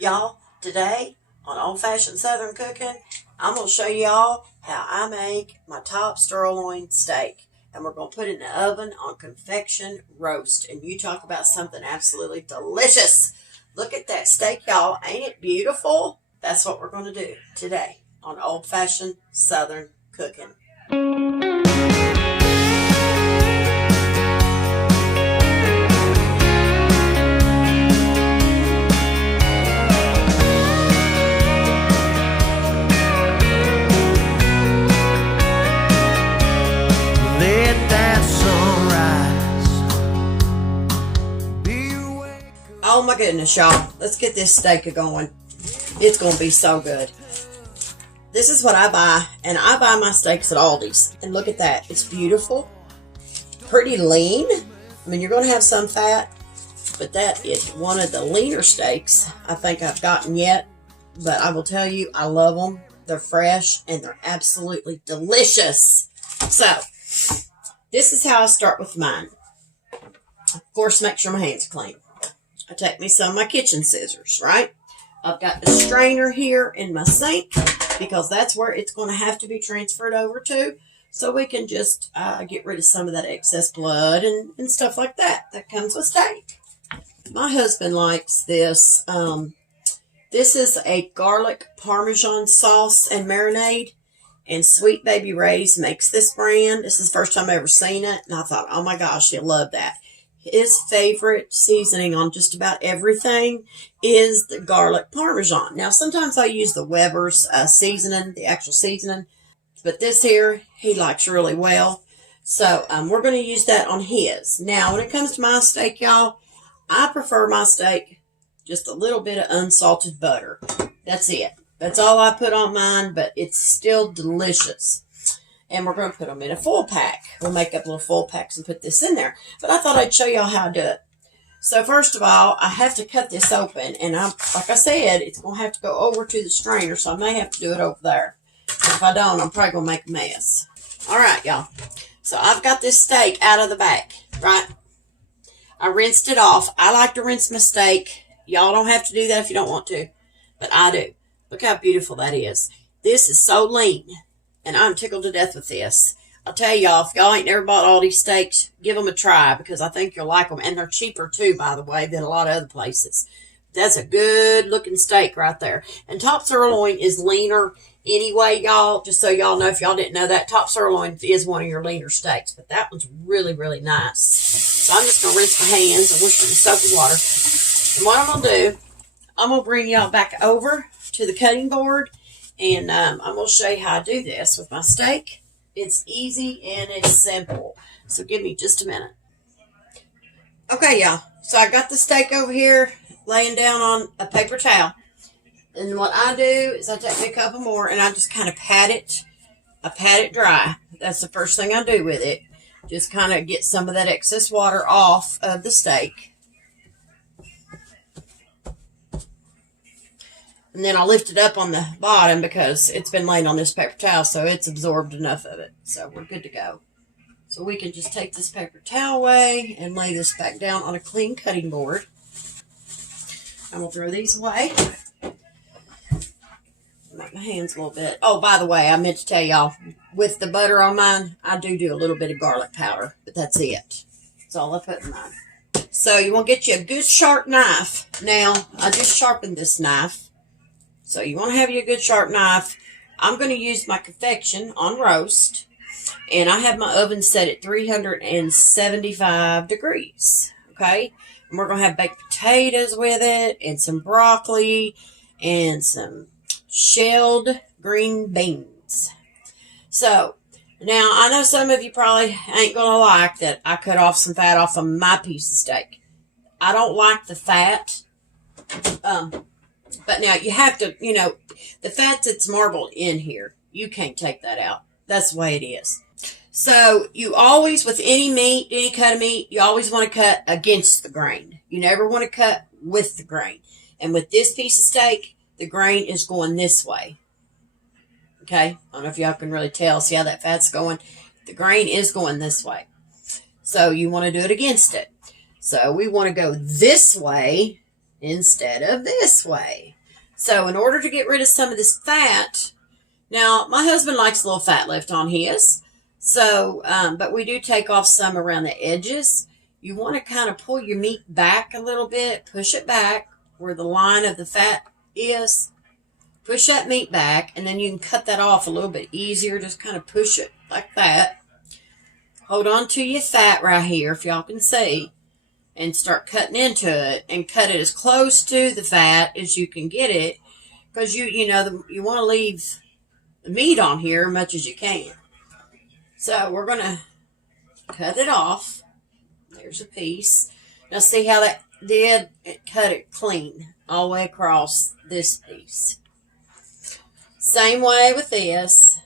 Y'all, today on Old Fashioned Southern Cooking, I'm going to show y'all how I make my top sirloin steak. And we're going to put it in the oven on convection roast. And you talk about something absolutely delicious. Look at that steak, y'all. Ain't it beautiful? That's what we're going to do today on Old Fashioned Southern Cooking. Oh my goodness, y'all. Let's get this steak going. It's going to be so good. This is what I buy, and I buy my steaks at Aldi's. And look at that. It's beautiful. Pretty lean. I mean, you're going to have some fat, but that is one of the leaner steaks I think I've gotten yet. But I will tell you, I love them. They're fresh, and they're absolutely delicious. So, this is how I start with mine. Of course, make sure my hands are clean. I take me some of my kitchen scissors, right? I've got the strainer here in my sink because that's where it's going to have to be transferred over to, so we can just get rid of some of that excess blood and stuff like that comes with steak. My husband likes this. This is a garlic Parmesan sauce and marinade, and Sweet Baby Ray's makes this brand. This is the first time I've ever seen it, and I thought, oh my gosh, you'll love that. His favorite seasoning on just about everything is the garlic Parmesan. Now, sometimes I use the Weber's seasoning, the actual seasoning, but this here, he likes really well. So, we're going to use that on his. Now, when it comes to my steak, y'all, I prefer my steak just a little bit of unsalted butter. That's it. That's all I put on mine, but it's still delicious. And we're going to put them in a full pack. We'll make up little full packs and put this in there. But I thought I'd show y'all how to do it. So first of all, I have to cut this open. And like I said, it's going to have to go over to the strainer. So I may have to do it over there. If I don't, I'm probably going to make a mess. All right, y'all. So I've got this steak out of the bag, right? I rinsed it off. I like to rinse my steak. Y'all don't have to do that if you don't want to. But I do. Look how beautiful that is. This is so lean. And I'm tickled to death with this. I'll tell y'all, if y'all ain't never bought all these steaks, give them a try because I think you'll like them. And they're cheaper too, by the way, than a lot of other places. That's a good looking steak right there. And top sirloin is leaner anyway, y'all. Just so y'all know, if y'all didn't know that, top sirloin is one of your leaner steaks. But that one's really, really nice. So I'm just going to rinse my hands and wash them in soap and water. And what I'm going to do, I'm going to bring y'all back over to the cutting board. And I'm going to show you how I do this with my steak. It's easy and it's simple. So give me just a minute. Okay, y'all. So I got the steak over here laying down on a paper towel. And what I do is I take me a couple more and I just kind of pat it. I pat it dry. That's the first thing I do with it. Just kind of get some of that excess water off of the steak. And then I'll lift it up on the bottom because it's been laying on this paper towel, so it's absorbed enough of it. So we're good to go. So we can just take this paper towel away and lay this back down on a clean cutting board. I'm going to throw these away. Make my hands a little bit. Oh, by the way, I meant to tell y'all, with the butter on mine, I do a little bit of garlic powder, but that's it. That's all I put in mine. So you want to get you a good sharp knife. Now, I just sharpened this knife. So you want to have your good sharp knife. I'm going to use my confection on roast. And I have my oven set at 375 degrees. Okay? And we're going to have baked potatoes with it. And some broccoli. And some shelled green beans. So, now I know some of you probably ain't going to like that I cut off some fat off of my piece of steak. I don't like the fat. But now you have to, the fat that's marbled in here, you can't take that out. That's the way it is. So you always, with any meat, any cut of meat, you always want to cut against the grain. You never want to cut with the grain. And with this piece of steak, the grain is going this way. Okay? I don't know if y'all can really tell. See how that fat's going? The grain is going this way. So you want to do it against it. So we want to go this way instead of this way. So in order to get rid of some of this fat, now my husband likes a little fat left on his, so but we do take off some around the edges. You want to kind of pull your meat back a little bit, push it back where the line of the fat is. Push that meat back, and then you can cut that off a little bit easier. Just kind of push it like that. Hold on to your fat right here, if y'all can see, and start cutting into it, and cut it as close to the fat as you can get it, because you want to leave the meat on here as much as you can. So we're going to cut it off. There's a piece. Now see how that did? It cut it clean all the way across this piece. Same way with this.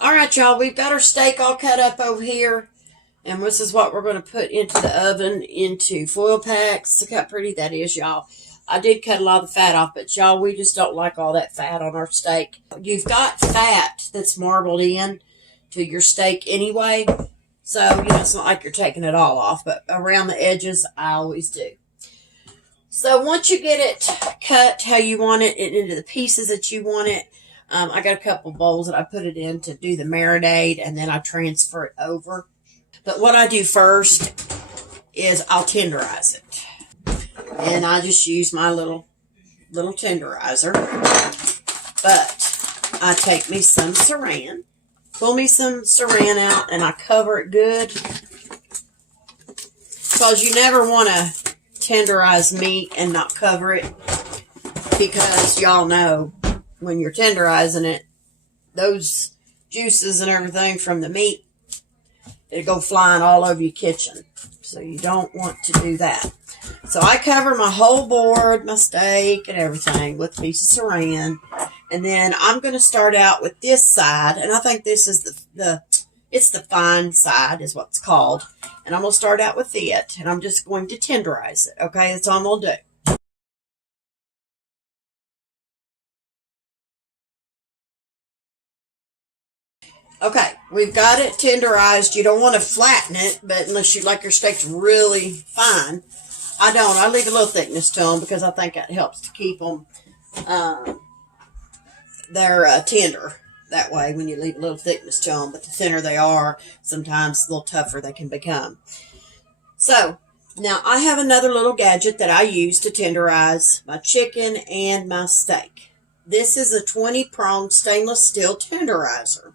All right, y'all, we've got our steak all cut up over here. And this is what we're going to put into the oven, into foil packs. Look how pretty that is, y'all. I did cut a lot of the fat off, but y'all, we just don't like all that fat on our steak. You've got fat that's marbled in to your steak anyway. So, it's not like you're taking it all off, but around the edges, I always do. So once you get it cut how you want it, into the pieces that you want it, I got a couple bowls that I put it in to do the marinade, and then I transfer it over. But what I do first is I'll tenderize it. And I just use my little tenderizer. But I take me some saran, pull me some saran out, and I cover it good. Because you never want to tenderize meat and not cover it. Because y'all know, when you're tenderizing it, those juices and everything from the meat, they go flying all over your kitchen. So you don't want to do that. So I cover my whole board, my steak and everything with a piece of saran. And then I'm going to start out with this side. And I think this is it's the fine side is what it's called. And I'm going to start out with it. And I'm just going to tenderize it. Okay, that's all I'm going to do. Okay, we've got it tenderized. You don't want to flatten it, but unless you like your steaks really fine. I don't. I leave a little thickness to them because I think that helps to keep them they're tender that way when you leave a little thickness to them. But the thinner they are, sometimes the little tougher they can become. So, now I have another little gadget that I use to tenderize my chicken and my steak. This is a 20-pronged stainless steel tenderizer.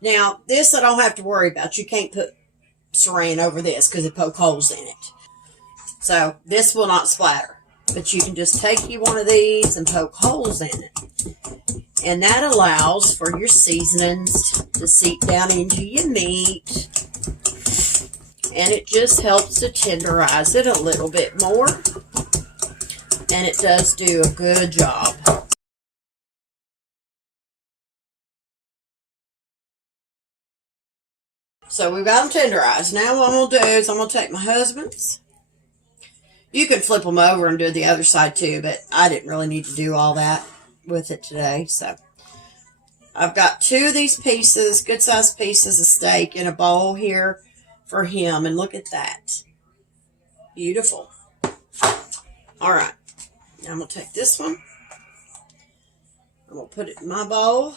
Now, this I don't have to worry about. You can't put saran over this because it poke holes in it. So, this will not splatter. But you can just take you one of these and poke holes in it. And that allows for your seasonings to seep down into your meat. And it just helps to tenderize it a little bit more. And it does do a good job. So we've got them tenderized. Now what I'm going to do is I'm going to take my husband's. You can flip them over and do the other side too, but I didn't really need to do all that with it today. So I've got 2 of these pieces, good sized pieces of steak in a bowl here for him. And look at that. Beautiful. All right. Now I'm going to take this one. I'm going to put it in my bowl.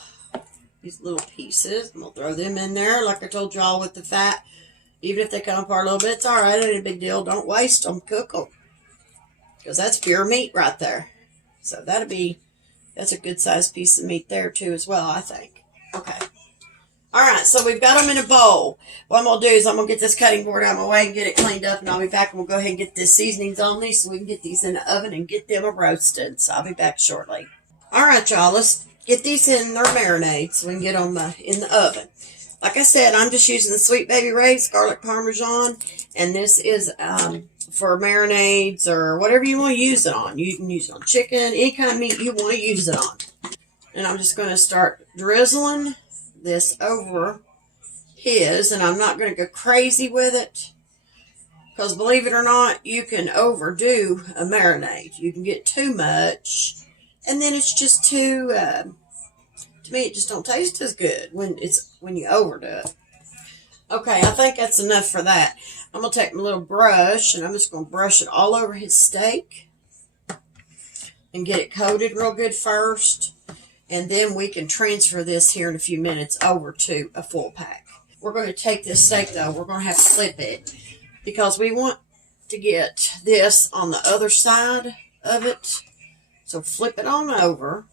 These little pieces. I'm going to throw them in there like I told y'all with the fat. Even if they come apart a little bit, it's all right. It ain't a big deal. Don't waste them. Cook them. Because that's pure meat right there. So that's a good sized piece of meat there too as well, I think. Okay. All right, so we've got them in a bowl. What I'm going to do is I'm going to get this cutting board out of my way and get it cleaned up, and I'll be back and we'll go ahead and get the seasonings on these so we can get these in the oven and get them roasted. So I'll be back shortly. All right, y'all, let's get these in their marinade so we can get them in the oven. Like I said, I'm just using the Sweet Baby Ray's garlic Parmesan, and this is for marinades or whatever you want to use it on. You can use it on chicken, any kind of meat you want to use it on. And I'm just going to start drizzling this over his, and I'm not going to go crazy with it because believe it or not, you can overdo a marinade. You can get too much, and then it's just too, to me, it just don't taste as good when you overdo it. Okay, I think that's enough for that. I'm going to take my little brush, and I'm just going to brush it all over his steak. and get it coated real good first. And then we can transfer this here in a few minutes over to a full pack. We're going to take this steak, though. We're going to have to flip it because we want to get this on the other side of it. So flip it on over.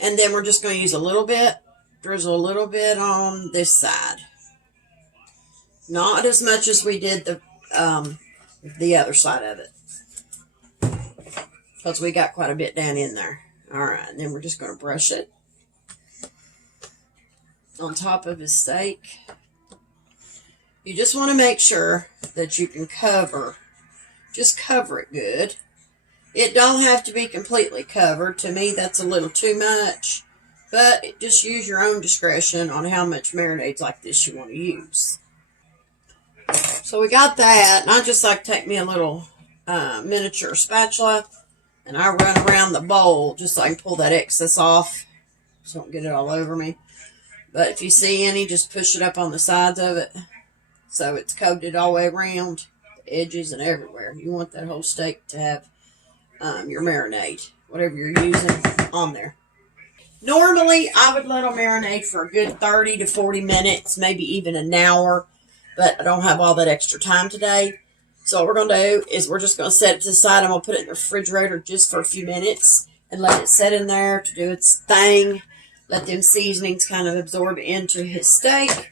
And then we're just going to use a little bit, drizzle a little bit on this side. Not as much as we did the other side of it, because we got quite a bit down in there. All right, and then we're just going to brush it on top of his steak. You just want to make sure that you can just cover it good. It don't have to be completely covered. To me, that's a little too much, but just use your own discretion on how much marinades like this you want to use. So we got that, and I just like to take me a little miniature spatula, and I run around the bowl just so I can pull that excess off, so I don't get it all over me. But if you see any, just push it up on the sides of it, so it's coated all the way around, the edges and everywhere. You want that whole steak to have your marinade, whatever you're using, on there. Normally, I would let them marinate for a good 30 to 40 minutes, maybe even an hour. But I don't have all that extra time today. So what we're going to do is we're just going to set it to the side. I'm going to put it in the refrigerator just for a few minutes and let it sit in there to do its thing. Let them seasonings kind of absorb into his steak.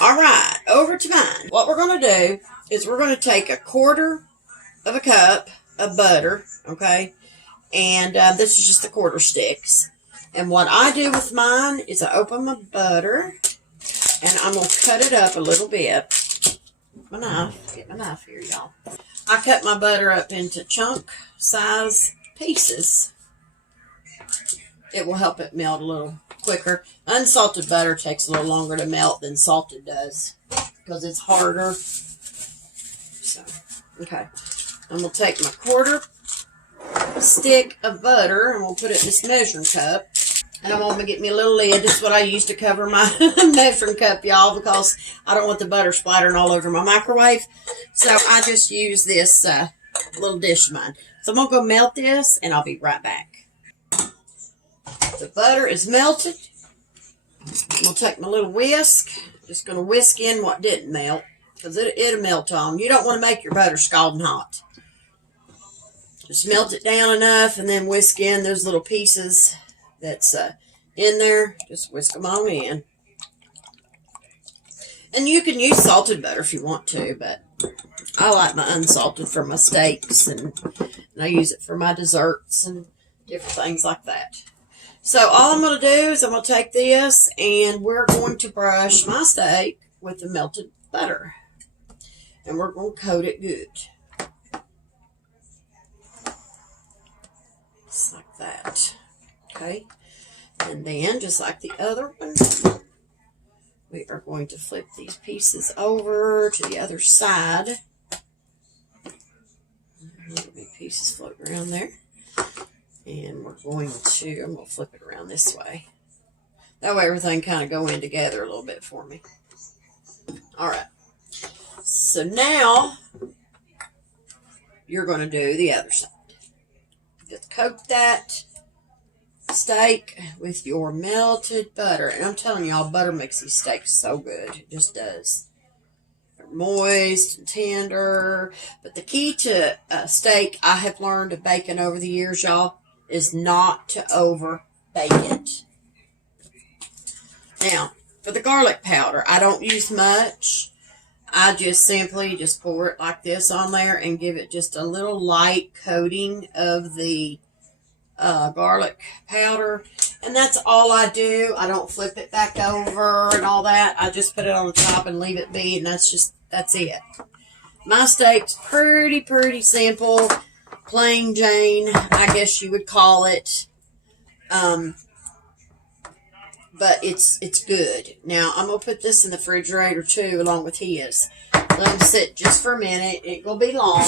All right, over to mine. What we're going to do is we're going to take 1/4 of a cup of butter, okay? And this is just the quarter sticks. And what I do with mine is I open my butter, and I'm going to cut it up a little bit. Get my knife here, y'all. I cut my butter up into chunk size pieces. It will help it melt a little quicker. Unsalted butter takes a little longer to melt than salted does because it's harder. So, okay. I'm going to take my 1/4 stick of butter, and we'll put it in this measuring cup. And I'm going to get me a little lid. This is what I use to cover my measuring cup, y'all, because I don't want the butter splattering all over my microwave. So I just use this little dish of mine. So I'm going to go melt this, and I'll be right back. The butter is melted. I'm going to take my little whisk. Just going to whisk in what didn't melt, because it'll melt on. You don't want to make your butter scalding hot. Just melt it down enough, and then whisk in those little pieces that's in there. Just whisk them on in. And you can use salted butter if you want to, but I like my unsalted for my steaks, and I use it for my desserts and different things like that. So all I'm going to do is I'm going to take this, and we're going to brush my steak with the melted butter. And we're going to coat it good. Just like that. Okay, and then just like the other one, we are going to flip these pieces over to the other side. Little big pieces float around there, and I'm going to flip it around this way. That way everything kind of go in together a little bit for me. All right, so now you're going to do the other side. Just coat that steak with your melted butter. And I'm telling y'all, butter makes these steaks so good. It just does. They're moist and tender. But the key to a steak I have learned of baking over the years, y'all, is not to over bake it. Now, for the garlic powder, I don't use much. I just simply just pour it like this on there and give it just a little light coating of the garlic powder, and that's all I do. I don't flip it back over and all that. I just put it on the top and leave it be, and that's it. My steak's pretty simple, plain Jane, I guess you would call it. But it's good. Now I'm gonna put this in the refrigerator too, along with his. Let them sit just for a minute. It ain't gonna be long.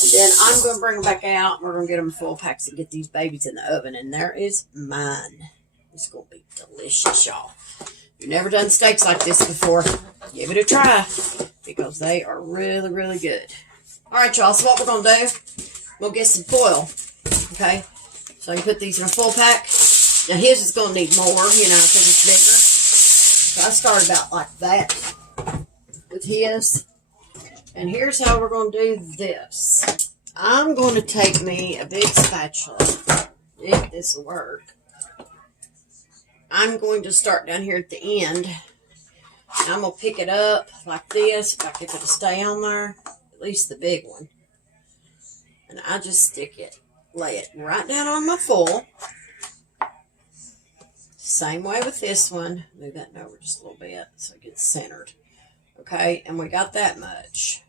And then I'm going to bring them back out, and we're going to get them in full packs and get these babies in the oven. And there is mine. It's going to be delicious, y'all. If you've never done steaks like this before, give it a try, because they are really good. All right, y'all, so what we're going to do, we'll get some foil, okay? So you put these in a full pack. Now, his is going to need more, you know, because it's bigger. So I started about like that with his. And here's how we're going to do this. I'm going to take me a big spatula, if this will work. I'm going to start down here at the end. And I'm going to pick it up like this, if I get it to stay on there, at least the big one. And I just stick it, lay it right down on my foil. Same way with this one. Move that over just a little bit so it gets centered. Okay, and we got that much.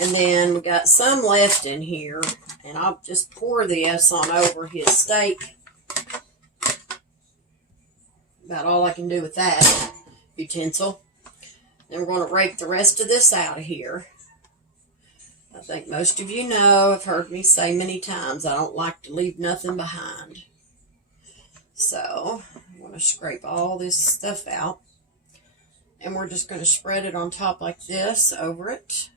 And then we got some left in here, and I'll just pour this on over his steak. About all I can do with that utensil. Then we're going to rake the rest of this out of here. I think most of you know, have heard me say many times, I don't like to leave nothing behind. So, I'm going to scrape all this stuff out. And we're just going to spread it on top like this over it.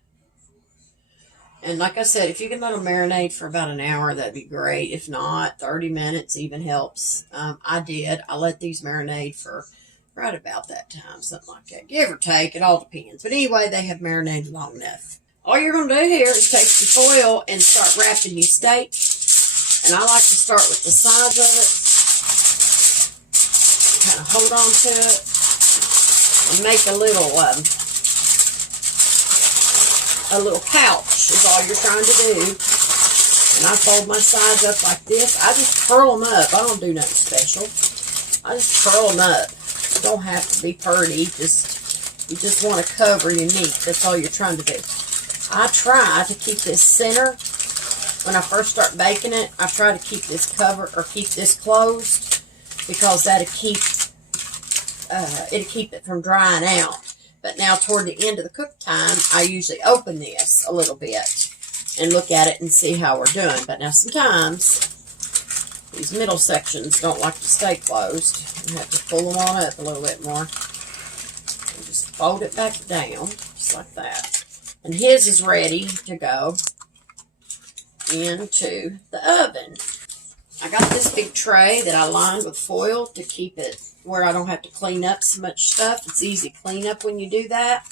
And like I said, if you can let them marinate for about an hour, that'd be great. If not, 30 minutes even helps. I did. I let these marinate for right about that time, something like that. Give or take, it all depends. But anyway, they have marinated long enough. All you're going to do here is take some foil and start wrapping your steak. And I like to start with the sides of it. Kind of hold on to it. And make a little pouch is all you're trying to do. And I fold my sides up like this. I just curl them up. I don't do nothing special. I just curl them up. You don't have to be pretty. You just want to cover your meat. That's all you're trying to do. I try to keep this center. When I first start baking it, I try to keep this covered or keep this closed because that'll keep it'll keep it from drying out. But now toward the end of the cook time, I usually open this a little bit and look at it and see how we're doing. But now sometimes these middle sections don't like to stay closed. You have to pull them on up a little bit more. And just fold it back down, just like that. And his is ready to go into the oven. I got this big tray that I lined with foil to keep it where I don't have to clean up so much stuff. It's easy cleanup when you do that.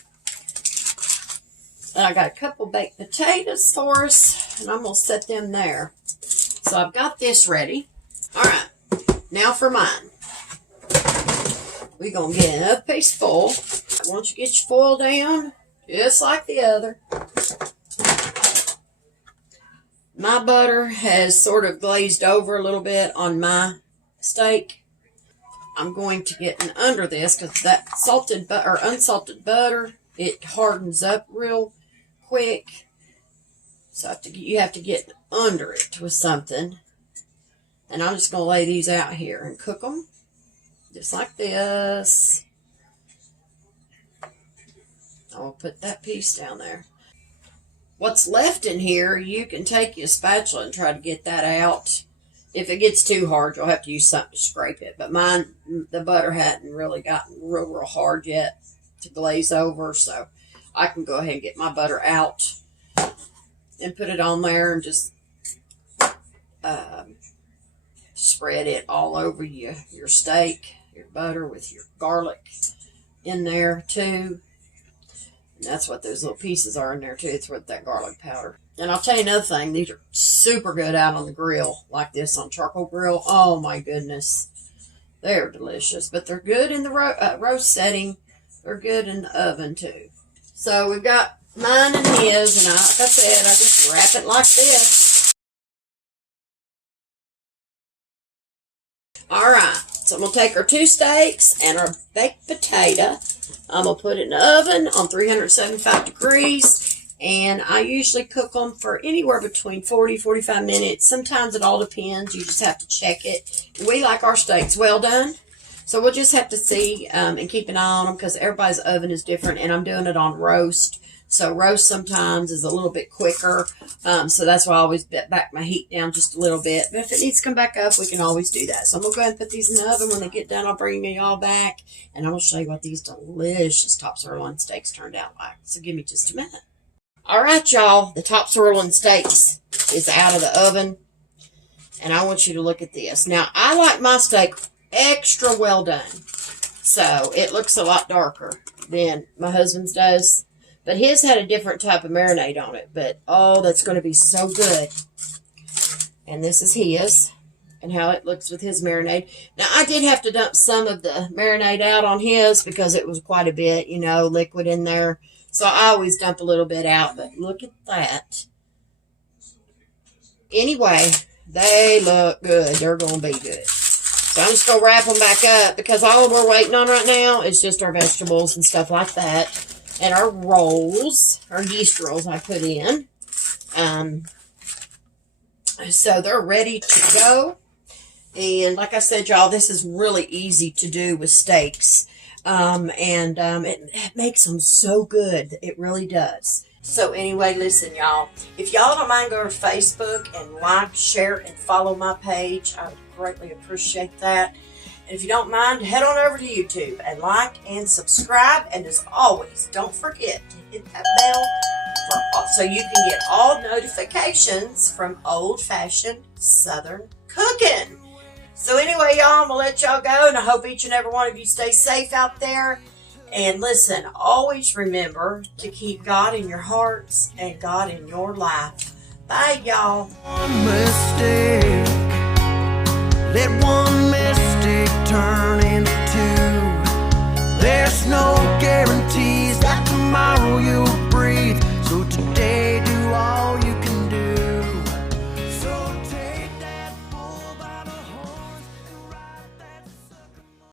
And I got a couple baked potatoes for us, and I'm going to set them there. So I've got this ready. All right, now for mine. We're going to get another piece full. Once you get your foil down, just like the other. My butter has sort of glazed over a little bit on my steak. I'm going to get in under this because that salted butter or unsalted butter, it hardens up real quick. So you have to get under it with something. And I'm just going to lay these out here and cook them just like this. I'll put that piece down there. What's left in here, you can take your spatula and try to get that out. If it gets too hard, you'll have to use something to scrape it. But mine, the butter hadn't really gotten real hard yet to glaze over. So I can go ahead and get my butter out and put it on there and just spread it all over your steak, your butter with your garlic in there too. And that's what those little pieces are in there too. It's with that garlic powder. And I'll tell you another thing. These are super good out on the grill like this on charcoal grill. Oh my goodness. They're delicious. But they're good in the roast setting. They're good in the oven too. So we've got mine and his. And like I said, I just wrap it like this. Alright. So I'm going to take our 2 steaks and our baked potato. I'm going to put it in the oven on 375 degrees. And I usually cook them for anywhere between 40-45 minutes. Sometimes it all depends. You just have to check it. We like our steaks well done. So we'll just have to see and keep an eye on them because everybody's oven is different. And I'm doing it on roast. So roast sometimes is a little bit quicker. So that's why I always back my heat down just a little bit. But if it needs to come back up, we can always do that. So I'm going to go ahead and put these in the oven. When they get done, I'll bring y'all back. And I'm going to show you what these delicious top sirloin steaks turned out like. So give me just a minute. All right, y'all. The top sirloin steaks is out of the oven. And I want you to look at this. Now, I like my steak extra well done. So, it looks a lot darker than my husband's does. But his had a different type of marinade on it. But, oh, that's going to be so good. And this is his. And how it looks with his marinade. Now, I did have to dump some of the marinade out on his because it was quite a bit, you know, liquid in there. So, I always dump a little bit out. But look at that. Anyway, they look good. They're going to be good. So, I'm just going to wrap them back up because all we're waiting on right now is just our vegetables and stuff like that. And our rolls, our yeast rolls I put in. So they're ready to go. And like I said, y'all, this is really easy to do with steaks. It makes them so good. It really does. So anyway, listen, y'all. If y'all don't mind going to Facebook and like, share, and follow my page, I would greatly appreciate that. And if you don't mind, head on over to YouTube and like and subscribe. And as always, don't forget to hit that bell so you can get all notifications from old-fashioned Southern cooking. So anyway, y'all, I'm going to let y'all go. And I hope each and every one of you stay safe out there. And listen, always remember to keep God in your hearts and God in your life. Bye, y'all. One mistake, let one mistake turn into